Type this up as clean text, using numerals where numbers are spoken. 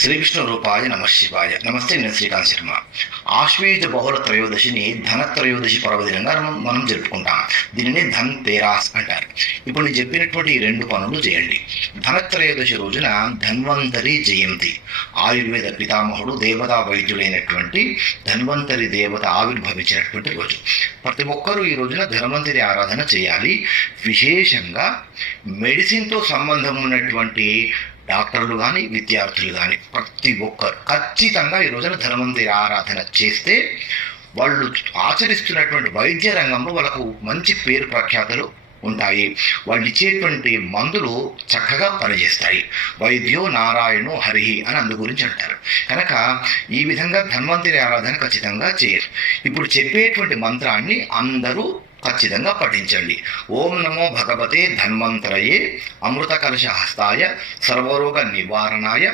శ్రీకృష్ణ రూపాయ నమ శివాయ. నమస్తే, నేను శ్రీకాంత్ శర్మ. ఆశ్వీజ బహుళ త్రయోదశిని ధనత్రయోదశి పర్వదినంగా మనం జరుపుకుంటాం. దీనిని ధన్ తేరాస్ అంటారు. ఇప్పుడు నేను చెప్పినటువంటి ఈ రెండు పనులు చేయండి. ధనత్రయోదశి రోజున ధన్వంతరి జయంతి, ఆయుర్వేద పితామహుడు దేవతా వైద్యులైనటువంటి ధన్వంతరి దేవత ఆవిర్భవించినటువంటి రోజు. ప్రతి ఒక్కరూ ఈ రోజున ధన్వంతరి ఆరాధన చేయాలి. విశేషంగా మెడిసిన్తో సంబంధం ఉన్నటువంటి డాక్టర్లు కానీ విద్యార్థులు కానీ ప్రతి ఒక్కరు ఖచ్చితంగా ఈ రోజున ధన్వంతరి ఆరాధన చేస్తే వాళ్ళు ఆచరిస్తున్నటువంటి వైద్య రంగంలో వాళ్ళకు మంచి పేరు ప్రఖ్యాతులు ఉంటాయి. వాళ్ళు ఇచ్చేటువంటి మందులు చక్కగా పనిచేస్తాయి. వైద్యో నారాయణో హరిహి అని అందు గురించి అంటారు. కనుక ఈ విధంగా ధన్వంతరి ఆరాధన ఖచ్చితంగా చేయాలి. ఇప్పుడు చెప్పేటువంటి మంత్రాన్ని అందరూ ఖచ్చితంగా పఠించండి. ఓం నమో భగవతే ధన్వంతరయే అమృత కలశ హస్తాయ సర్వరోగ నివారణాయ